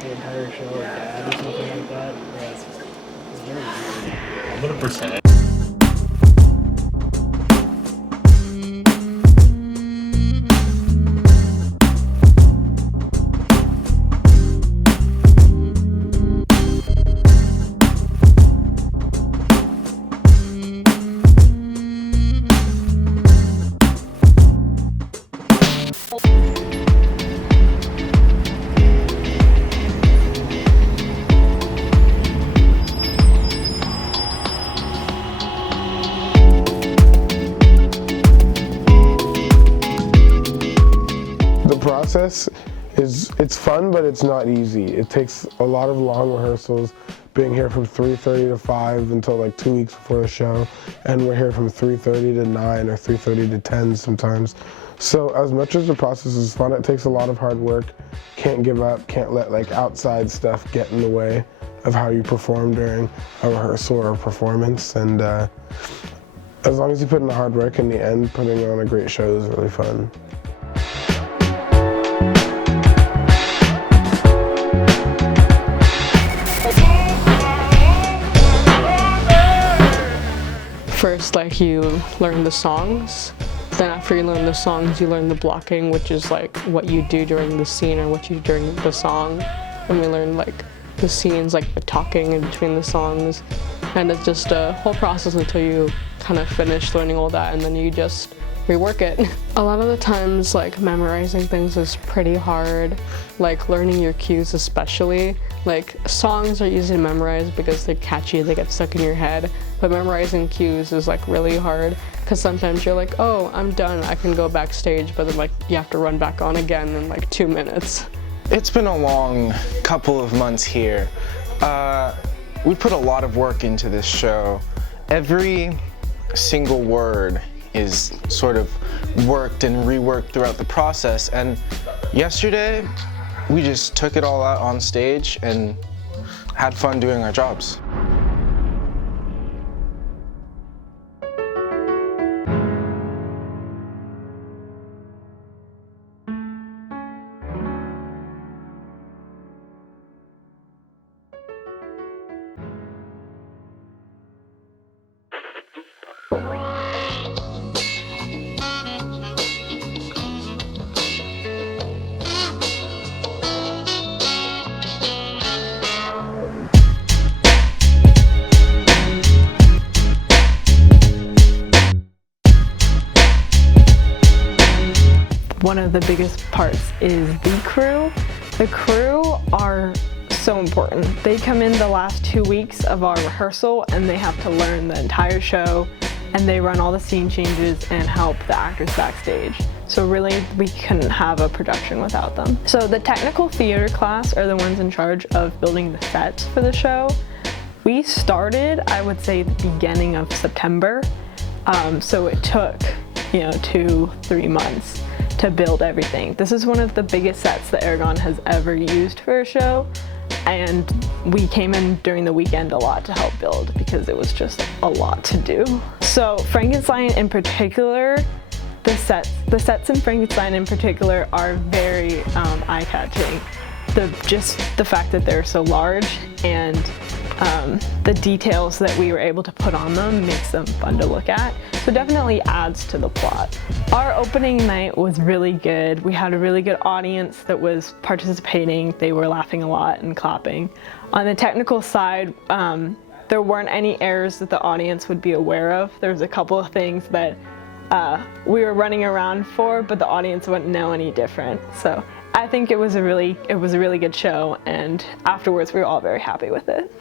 the entire show or dad or something like that. Yeah, it's very easy. 100%. The process it's fun, but it's not easy. It takes a lot of long rehearsals, being here from 3:30 to 5 until like 2 weeks before the show, and we're here from 3:30 to 9 or 3:30 to 10 sometimes. So as much as the process is fun, it takes a lot of hard work. Can't give up, can't let like outside stuff get in the way of how you perform during a rehearsal or a performance. And as long as you put in the hard work, in the end, putting on a great show is really fun. First, like, you learn the songs. Then after you learn the songs, you learn the blocking, which is like what you do during the scene or what you do during the song. And we learn like the scenes, like the talking in between the songs. And it's just a whole process until you kind of finish learning all that, and then you just rework it. A lot of the times, like, memorizing things is pretty hard, like learning your cues especially. Like, songs are easy to memorize because they're catchy, they get stuck in your head, but memorizing cues is like really hard because sometimes you're like, oh, I'm done, I can go backstage, but then like you have to run back on again in like 2 minutes. It's been a long couple of months here. We put a lot of work into this show. Every single word is sort of worked and reworked throughout the process, and yesterday we just took it all out on stage and had fun doing our jobs. One of the biggest parts is the crew. The crew are so important. They come in the last 2 weeks of our rehearsal and they have to learn the entire show, and they run all the scene changes and help the actors backstage. So really, we couldn't have a production without them. So the technical theater class are the ones in charge of building the sets for the show. We started, I would say, the beginning of September. So it took, 2-3 months to build everything. This is one of the biggest sets that Aragon has ever used for a show, and we came in during the weekend a lot to help build because it was just a lot to do. So Frankenstein in particular, the sets in Frankenstein in particular are very eye-catching. Just the fact that they're so large and the details that we were able to put on them makes them fun to look at. So definitely adds to the plot. Our opening night was really good. We had a really good audience that was participating. They were laughing a lot and clapping. On the technical side, there weren't any errors that the audience would be aware of. There was a couple of things that we were running around for, but the audience wouldn't know any different. So I think it was a really good show, and afterwards we were all very happy with it.